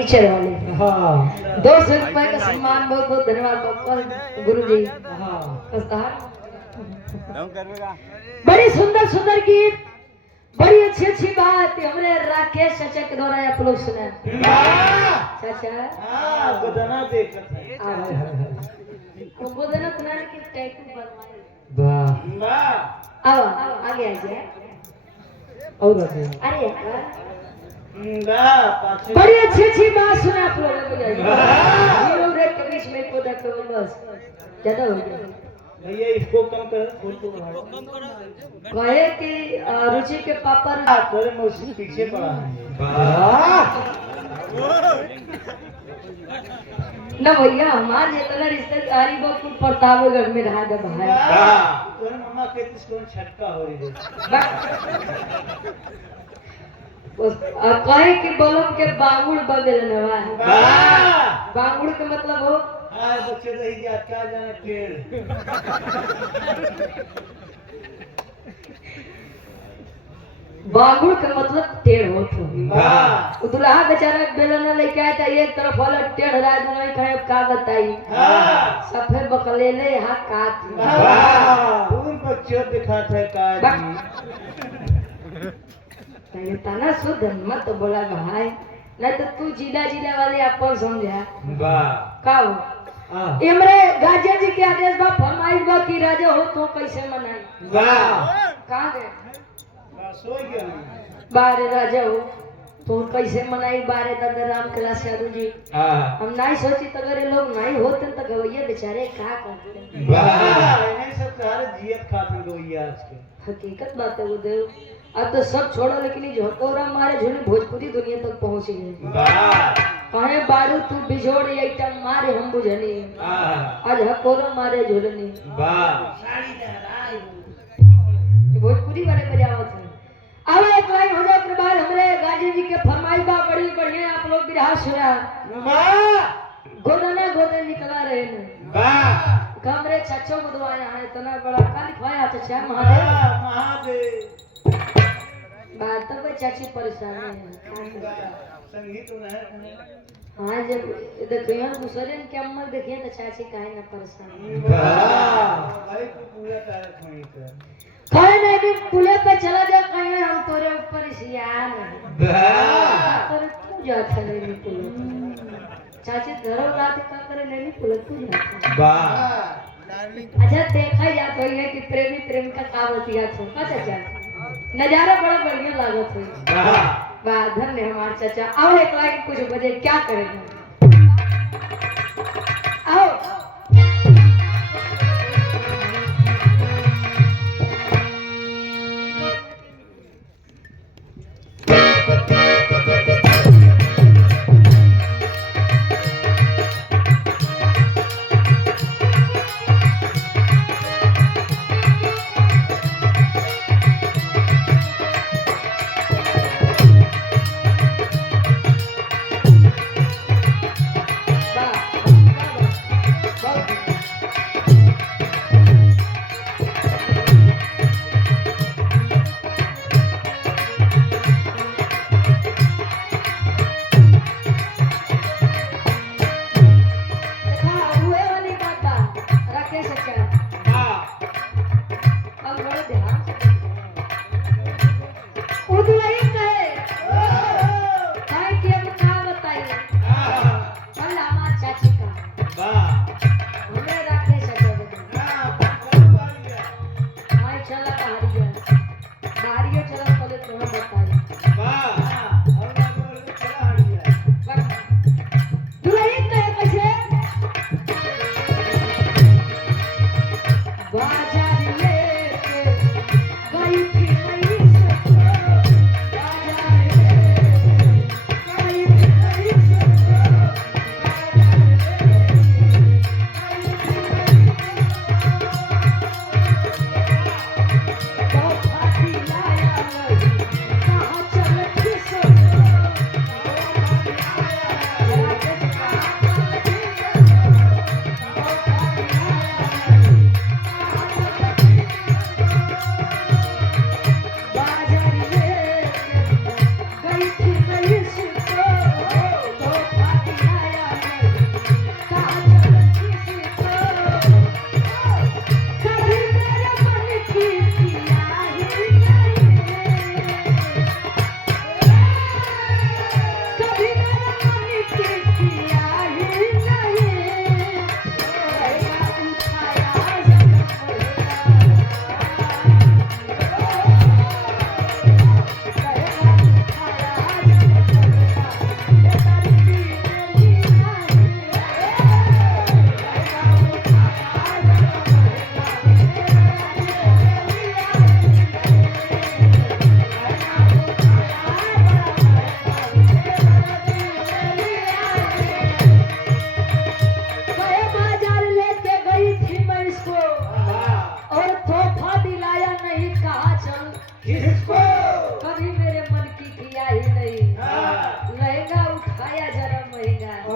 Furniture वाले। हाँ 200 रुपए का सम्मान, बहुत बहुत धन्यवाद पापा गुरु जी। हाँ बड़ी सुंदर सुंदर गीत, बड़ी अच्छी अच्छी बात हमरे राकेश चाचा के द्वारा आप लोग सुना। चाचा हाँ गोदना देखत है। वो गोदना बनाने की टैटू बनवाए। वाह वाह आओ आगे आ जाए। और आगे अरे यार वाह पाछे बड़ी अच्छी अच्छी बात सुना आप लोगों को। हीरो रेड के बीच में को देखो बस ज्यादा हो गया। भैया इसको कम कर, फोटो बढ़ाओ। कहे कि रुचि के पापा तेरे मौसी पीछे पड़ा है। वाह न भैया हमारे जितना रिश्तेदारी बहुत प्रतापगढ़ में रहा जब है। तेरे मम्मा के स्टोन छटका हो रही है। कहे कि बलम के बांगुड़ बगल नवा है। वाह बांगुड़ के मतलब हो हां बच्चे रही जा क्या जाने पेड़। बांगुड़ का मतलब टेढ़ होत हो। वाह वो दुल्हा बेचारा बेलना लेके आया था, एक तरफ वाला टेढ़ रहा दूसरा कहे अब का बताई। वाह सफेद बकलेले हाथ काट। वाह उन बच्चों दिखाता है काजी। नहीं तना शुद्ध मत बोला भाई, नहीं तो तू जिला जिला वाले अपन समझा वाह का हो। इमरे गाजिया जी के आदेश बा फरमाइश बा कि राजा हो तो कैसे मनाई। वाह कहाँ गए बस हो गया। बारे राजा हो तो कैसे मनाई। बारे दादा राम कैलाश यादव जी हम नहीं सोची तो अगर ये लोग नहीं होते तो गवैया बेचारे का करते। वाह इन्हें सब सारे जियत खाते गोइया आज के। हकीकत बात है वो देव। अब तो सब छोड़ो लेकिन ये झोटोरा मारे झूले भोजपुरी दुनिया तक पहुंची गए। वाह कहे बारू तू बिजोड़ ऐटा मारे हम बुझनी आज हकोरो मारे झूलनी। वाह भोजपुरी वाले बजावत है। अब एक लाइन हो जाए के बाद हमरे गाजी जी के फरमाइश बा बड़ी बढ़िया आप लोग बिरहा सुना। वाह गोदना गोदे निकला रहे ने वाह कमरे छच्छो बुदवाया है इतना बड़ा का लिखवाया चाचा महादेव। महादेव बात तो कोई चाची परेशानी है। संगीत नहीं। हाँ जब देखिए दूसरे ने क्या मत देखिए तो चाची काहे ना परेशान। वाह भाई तू पूरा तारक नहीं कर। कहे नहीं भी पुले पे चला जा कहे हम तोरे ऊपर सियान वाह तोरे तू जाता नहीं पुले। चाची धरो रात का करे नहीं पुले तू जाता। वाह अच्छा देखा जात हो है कि प्रेमी प्रेम का कावतिया छो का चाचा नजारा बड़ा बढ़िया लागत है। वाह वाह धन्य हमारे चाचा। आओ एक लाइन कुछ बजे क्या करेंगे आओ।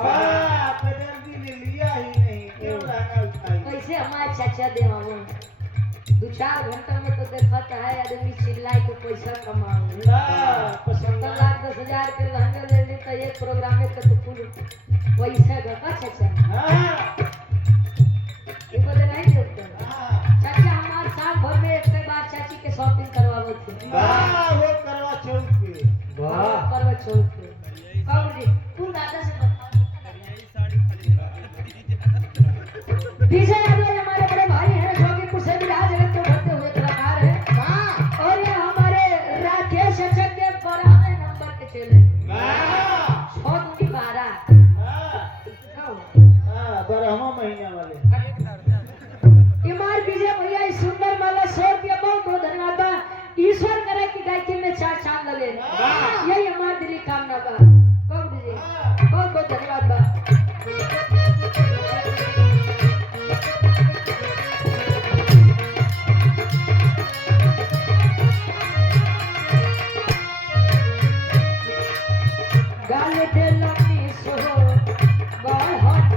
पेडल भी ले लिया ही नहीं, क्यों रहना उठाई? कैसे हमारे चाचा देवाओ 2-4 घंटा में तो देखता है आदमी चिल्लाई तो पैसा कमाओ। पसंद 70 लाख 10 हजार के लहंगा ले ली तो एक प्रोग्राम में तो फुल पैसा का चाचा ये बोले नहीं देते चाचा हमारे साल भर में एक बार चाची के शॉपिंग करवावो थे। वो करवा चौथ पे। वाह करवा चौथ पे कब जी तू दादा से बता विजय यादव हमारे बड़े भाई हैं जो कि कुछ भी राज जगत को भरते हुए कलाकार हैं और ये हमारे राकेश चचा के 12वें नंबर के चले 12 12वां महीने वाले। इमार विजय भैया इस सुंदर माला 100 रुपया बहुत बहुत धन्यवाद बा। ईश्वर करे कि गायकी में 4 चांद लगे यही हमार दिली कामना बा। बहुत विजय बहुत बहुत धन्यवाद बा। गाले दे लम्बी सो बाल हाथ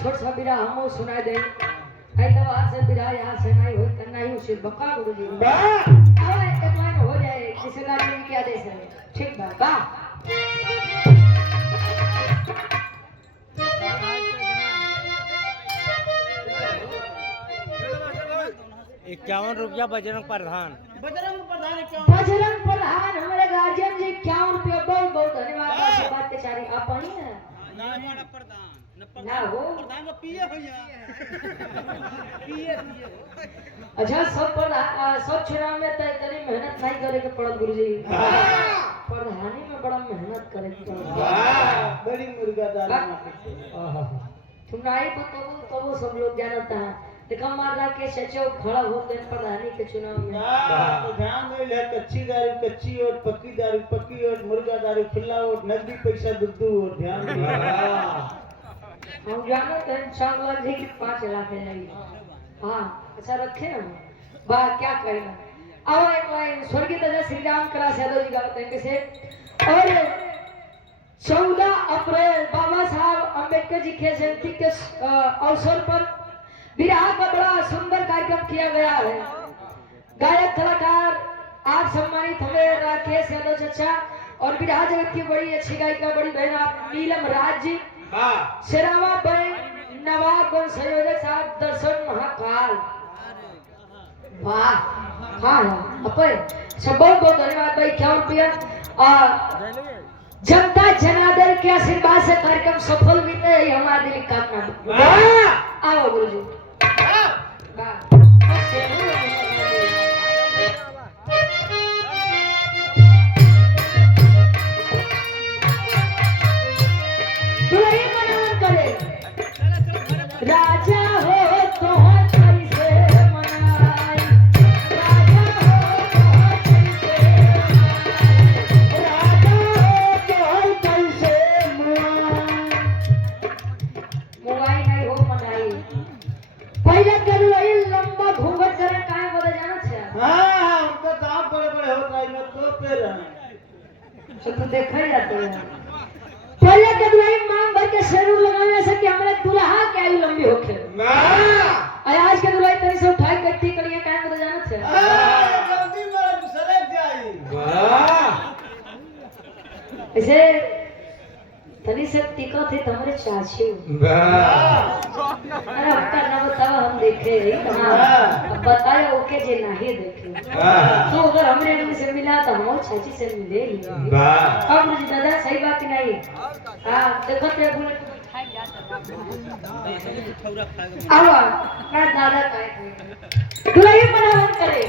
छोट सा बिरा हमो सुनाई दे आई तो वहां से बिरा यहां से नहीं हो करना ही उसे बका गुरुजी अब एक लाइन हो जाए किसी का नहीं क्या दे सके ठीक बा बा 51 रुपया बजरंग प्रधान हमारे गार्जियन जी 51 रुपया बहुत बहुत धन्यवाद आपसे बात के चारी आप पानी है ना हो प्रधान को पिए भैया पिए अच्छा सब चुनाव में तो इतनी मेहनत नहीं करे के पड़त गुरुजी प्रधानी में बड़ा मेहनत करे के पड़त बड़ी मुर्गा दाल तुम नहीं तो सब लोग जानता है देखा मार के सचो खड़ा होते हैं प्रधानी के चुनाव में। तो ध्यान दे ले, कच्ची दारू कच्ची और पक्की दारू पक्की और मुर्गा दारू खुला और नकदी पैसा दुद्दू और ध्यान दे। हम जानो तो इंशाल्लाह जी 5 लाख है जाएगी। हाँ अच्छा रखे ना वाह क्या कहना। आओ एक लाइन स्वर्गीय दादा श्री राम कला यादव जी गाते हैं कैसे। और 14 अप्रैल बाबा साहब अम्बेडकर जी के जयंती के अवसर पर विराह का बड़ा सुंदर कार्यक्रम किया गया है। गायक कलाकार आप सम्मानित हुए राकेश यादव चचा और विराह जगत की बड़ी अच्छी गायिका बड़ी बहन आप नीलम राज जी, शेरावा बैंक नवाब और संयोजक साहब दर्शन महाकाल। वाह हाँ अपन सब बहुत बहुत धन्यवाद भाई। 51 रुपया और जनता जनार्दन के आशीर्वाद से कार्यक्रम सफल भी है हमारे दिल का काम। आओ गुरुजी दुल्हन मनावन करे राजा हो तो कैसे मनाई, राजा हो तो कैसे मोबाइल नहीं हो मनाई। पहले के दुल्हन लंबा घूंघट करे काहे बदे जाना छे। हां उनका दांत बड़े बड़े होत रही मैं तो पे रहे तो देखा जाता है। पहले के दुल्हन मांग भर के शेरू लगाने से कि हमारे दुल्हा के आयु लंबी होखे। आज के दुल्हन तनी से उठाई कट्टी करिए काहे बदे जाना छे। जल्दी मेरा दूसरे जाई। वाह ऐसे तनी से टिका थे तुम्हारे चाची। अरे आपका नाम बताओ हम देखे अब बताओ ओके जे नहीं देखे तो अगर हमरे एडमी से मिला तो हम चाची से मिले ही। अब मुझे दादा सही बात नहीं। हां देखो ते बोले आवा ना दादा काय दुल्हन मनावन करे।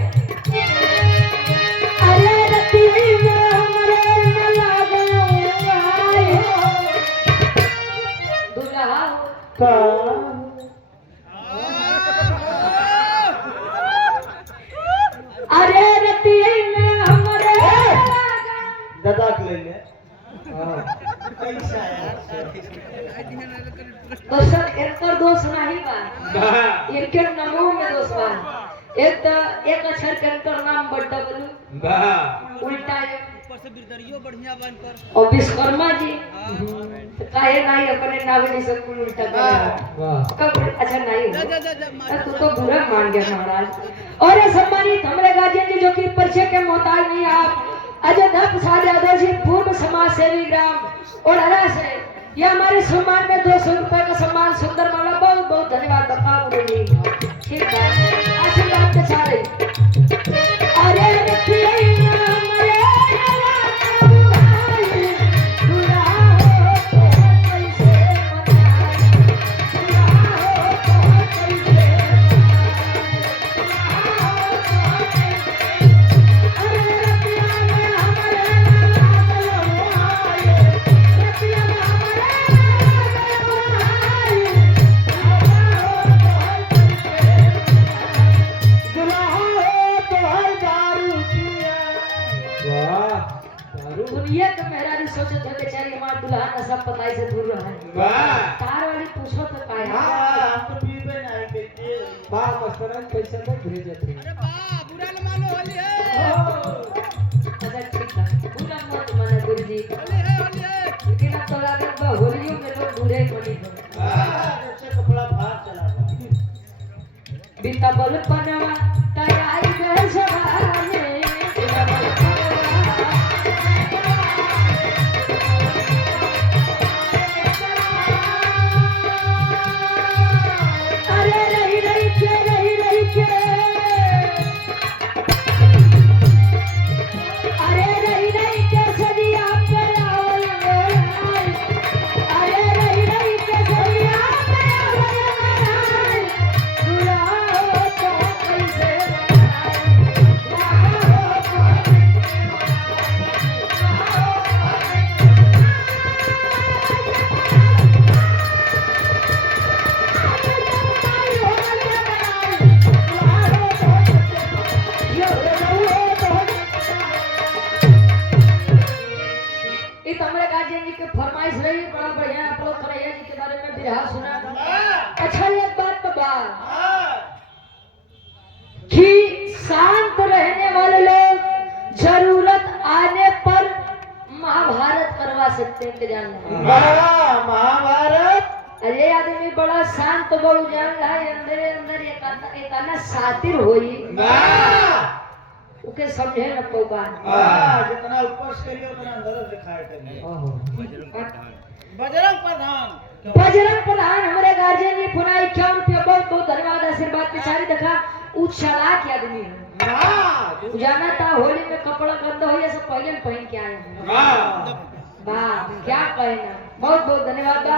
अरे रति में हमरे लगा दुल्हा अरे रति में हमरे दादा के ले ले कैसा है तो सर एकर दोष नहीं बा इनके नामों में दोष बा। एक अक्षर के अंतर नाम बड्डा बोलू उल्टा ऊपर से बिरदरियो बढ़िया बनकर और विश्वकर्मा जी तो काहे नहीं अपने नाम नहीं सब कुछ उल्टा कर कब अच्छा नहीं हो तू तो बुरा मान गया महाराज। और ये सम्मानित हमारे गार्जियन जी जो कि परिचय के मोहताज नहीं आप अयोध्या प्रसाद यादव जी पूर्व समाज सेवी ग्राम और हरा से ये हमारे सम्मान में 200 रुपए का सम्मान सुंदर माला बहुत बहुत धन्यवाद बता जी। ठीक है आशीर्वाद के सारे अरे दुनिया के मेहरानी सोचे थे बेचारी हमार दुल्हा नशा पताई से दूर रहे। वाह तार वाली पूछो तो काय हां हम तो पीबे नहीं के बाप मस्तरन पैसा तो भेजे थे। अरे बा बुरा न मानो होली है। अच्छा ठीक है बुरा मत माने गुरुजी होली है लेकिन अब तो लगे बा होलियों में लोग बूढ़े बनी हो। जैसे कपड़ा बाहर चला बीता बल पनवा तैयारी कर सवाने फरमाइश रही, बड़ा बढ़िया आप लोग कन्हैया जी के बारे में बिरहा सुना। अच्छा एक बात तो बात कि शांत रहने वाले लोग जरूरत आने पर महाभारत करवा सकते हैं, इंतजाम नहीं। महाभारत अरे आदमी बड़ा शांत बहु जान रहा है, अंदर अंदर एक आना सातिर होई ओके समझे न पौबा। जितना ऊपर से करिए उतना अंदर दिखाई करिए। बजरंग प्रधान हमारे गार्जियन ने पुना 51 रुपया बहुत बहुत धन्यवाद आशीर्वाद के सारी देखा उ चालाक आदमी है। जाना था होली में कपड़ा गंदा हो सब पहन के आए हैं। वाह क्या कहना, बहुत बहुत धन्यवाद बा।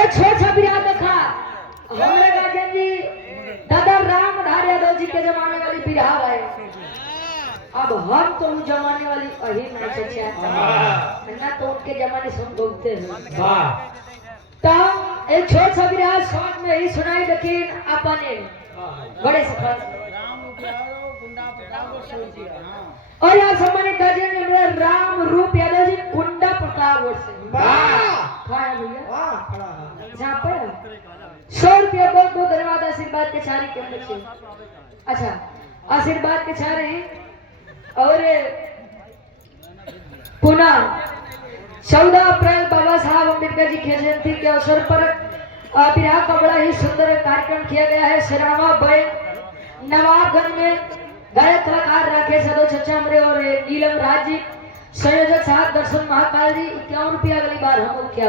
एक छोटा सा बिरहा देखा हमारे गार्जियन जी दादा रामधार यादव जी के जमाने वाली बिरहा है। अब हम तो उस जमाने वाली कहीं नहीं चचा ना तो उनके जमाने से हम बोलते हैं। तो एक छोटा सा बिरहा शॉर्ट में ही सुनाई, लेकिन अपने बड़े सफल और यहाँ सम्मानित गार्जियन ने मेरा राम रूप यादव जी कुंडा प्रताप से खाया भैया जहाँ पर 100 रुपया बहुत बहुत धन्यवाद आशीर्वाद के छारी के अंदर से। अच्छा आशीर्वाद के छारे और पुनः 14 अप्रैल बाबा साहब अम्बेडकर जी की जयंती के अवसर पर बिरहा का बड़ा ही सुंदर कार्यक्रम किया गया है। सिरावा बैन नवाबगंज में गायक कलाकार राकेश यादव चचा हमरे और नीलम राज जी, संयोजक साहब दर्शन महाकाल जी 51 रुपया अगली बार हम लोग क्या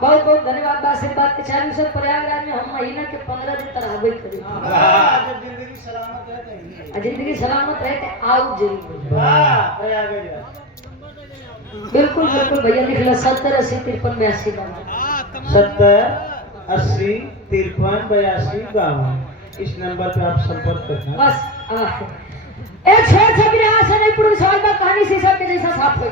बहुत बहुत धन्यवाद आशीर्वाद के चार विषय प्रयागराज में हम महीना के 15 दिन तक आवे करें। जिंदगी सलामत रहे तो आओ जरूर। बिल्कुल बिल्कुल भैया लिख लो 70 80 53 82 70 80 53 82 52 इस नंबर पे आप संपर्क करना। बस एक छोटा सा बिरहा से नहीं पूरी सवाल का कहानी शीशा के जैसा साफ हो।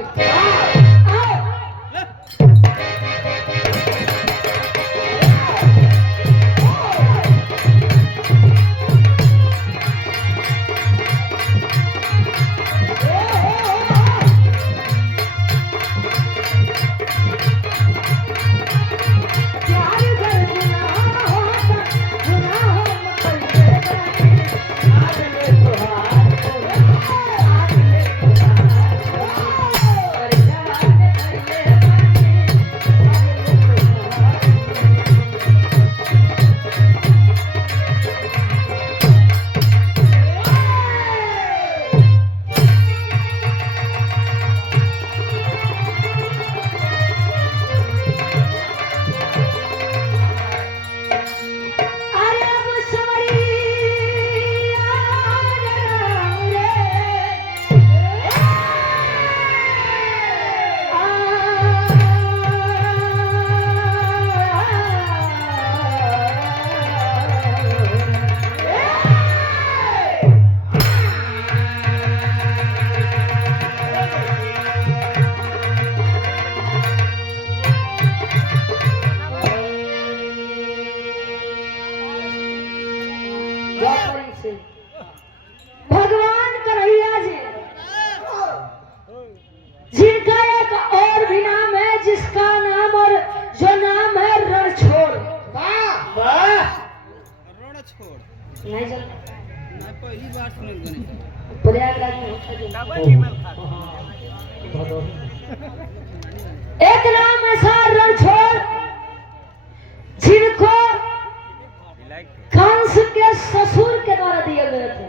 भगवान कन्हैया जी जिनका एक और भी नाम है, जिसका नाम और जो नाम है रणछोड़। नहीं जानते? पहली बार सुनल प्रयागराज में होता एक नाम ऐसा रणछोड़ जिनको कंस के ससुर के द्वारा दिए गए थे।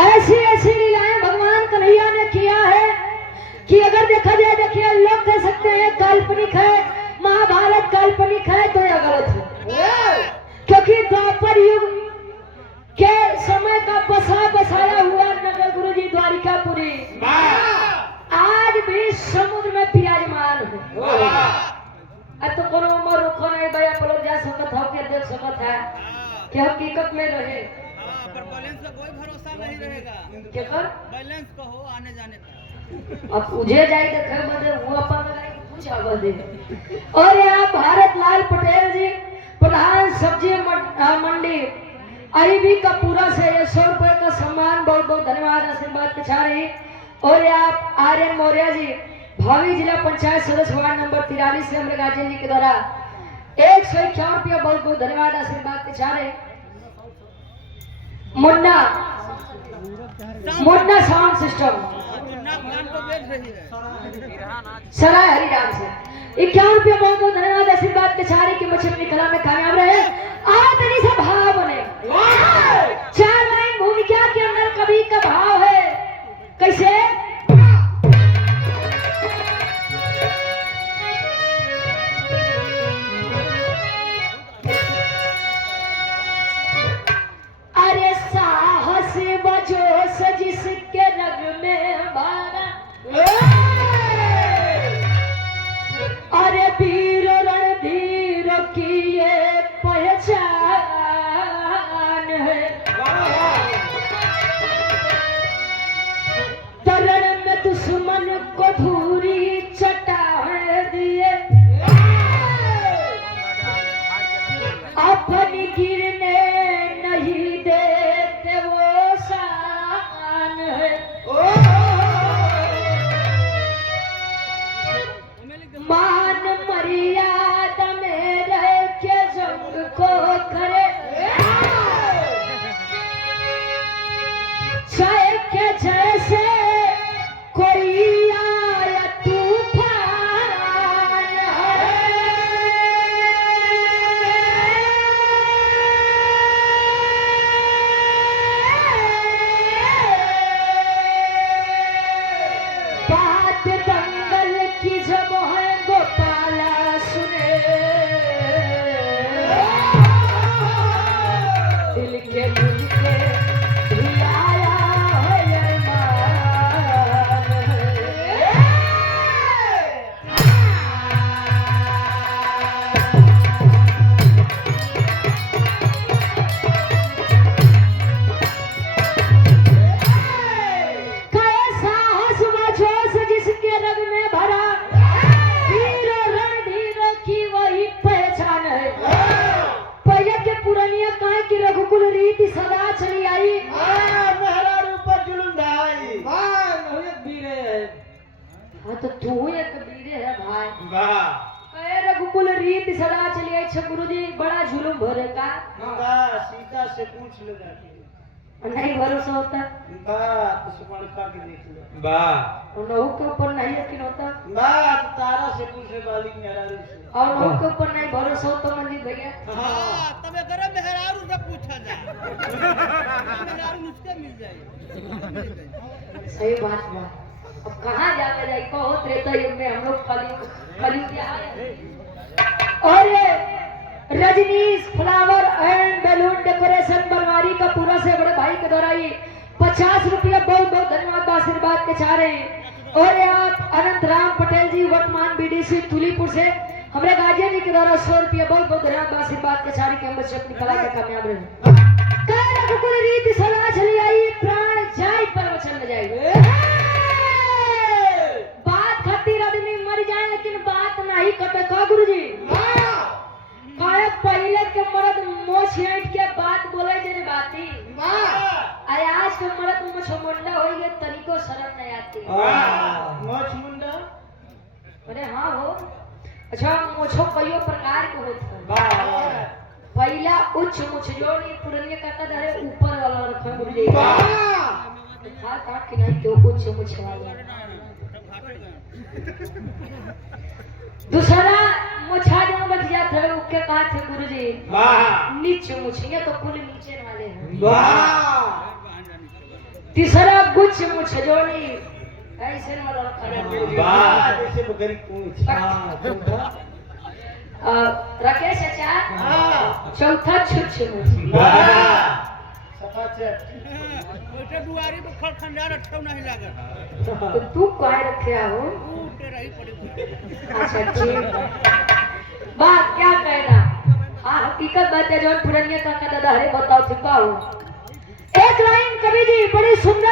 ऐसी ऐसी लीलाएं भगवान कन्हैया ने किया है कि अगर देखा जाए, देखिए लोग कह सकते हैं काल्पनिक है, महाभारत काल्पनिक है, तो यह गलत है। क्योंकि द्वापर युग के समय का बसाया हुआ नगर गुरु जी द्वारिकापुरी आज भी समुद्र में विराजमान है। अब तो कोनो उम्र रुको नहीं भैया, पलोग जा सकत हो के देख सकत है कि हकीकत में रहे। पर बैलेंस का कोई भरोसा नहीं रहेगा। क्या कर बैलेंस को हो आने जाने का। अब मुझे जाई देखे बदे वो अपन लगाई कुछ आवाज दे। और यहाँ भारत लाल पटेल जी प्रधान सब्जी मंडी आईबी का पूरा से 100 रुपए का सम्मान, बहुत बहुत धन्यवाद, आशीर्वाद के छारे। और ये आप आर्यन मौर्य जी, भावी जिला पंचायत सदस्य वार्ड नंबर 43 से हमारे गार्जियन जी के द्वारा 151 रुपया, बहुत बहुत धन्यवाद, आशीर्वाद के छारे। मुन्ना साउंड सिस्टम नाम तो बेच रही है सराय हरिराम से 51 रुपया, बहुत बहुत धन्यवाद, आशीर्वाद के छारे कि मुझे अपनी कला में कामयाब रहे। तनी सा भाव बने 4 लाइन भूमिका के अंदर कवि का भाव है, कैसे? अरे साहस बजोश जिसके रग में बारा, अरे वीर रणधीर की ये पहचान है। तरण में दुश्मन को धूरी चटा दिए, अपनी गिरने नहीं देते वो शान है। मान मर्यादा में रह के जंग को करे, चाहे के जैसे कोई आया तूफान है। बात दंगल की जब है गोपाला सुने, दिल के दिल के भी आया है अरमान है। कैसा हंसवा जोश जिसके रग में भरा, वीर रणधीर की वही पहचान है। पहले के पुरानिया काहे की रघुकुल रीति सदा चली आई। मेहरारू पर जुल्म ढाई हाँ तो तू एक वीर है भाई। वाह कहे रघुकुल रीति सदा चली आई। अच्छा गुरुजी बड़ा जुलुम भरे का वाह, सीता से पूछ लो जाके, नहीं भरोसा होता, वाह तो सुमन खा के देख लो, वाह और नहु के ऊपर नहीं यकीन होता, वाह तो तारा से पूछ ले बालिक मेहरारू से, और नहु के ऊपर नहीं भरोसा होता मंदिर भैया। हाँ तब एक मेहरारू से पूछा जाए मेहरारू मुझसे मिल जाएगी। सही बात बा। अब कहाँ जाके जाए कहो त्रेता युग में हम लोग कलयुग के आए। और ये Rajneesh flower and balloon decoration Banwari का पूरा से बड़े भाई के द्वारा ही 50 रुपया, बहुत बहुत धन्यवाद, आशीर्वाद के चाह रहे हैं। और ये आप अनंत राम पटेल जी वर्तमान बीडीसी तुलीपुर से हमारे गार्जियन जी के द्वारा 100 रुपया, बहुत बहुत धन्यवाद, आशीर्वाद के चाह रहे हैं कि हम बच्चे अपनी कला में कामयाब रहे। रघुकुल रीति सदा चली आई, प्राण जाय पर वचन न जाए। बात खातिर आदमी मर जाए लेकिन बात नहीं कटे का गुरुजी। काहे पहले के मर्द मोछ ऐंठ के बात बोले जे बाती, आज के मर्द मोछ मुंडा हो गए, तनिको शर्म नहीं आती। मोछ मुंडा, अरे हाँ हो। अच्छा मोछो कईयो प्रकार के होते हैं। वाह पहला उच्च मुछ जो नहीं पुरनिया करता था, ऊपर वाला रखा गुरुजी। हाँ का कि नहीं तो उच्च मुछ वाला। दूसरा मुछा जो बच जाता है उसके कहा थे गुरुजी वाह नीचे मुछिए तो कुल नीचे वाले हैं। वाह तीसरा गुच्छ मुछ जोड़ी ऐसे वाला रखा है। वाह जैसे बकरी पूंछ। राकेश चाचा हाँ चौथा छुछ मुछ। वाह सफाचट ओटे दुआरी पे खड़खंडार अच्छा नहीं लागत। तो तू काहे रखे हो? ऊटे रही पड़ी। अच्छा ठीक बात क्या कहना। हाँ हकीकत बात है जो पुरानिया का दादा है बताओ ठीक बाहू। एक लाइन कवि जी बड़ी सुंदर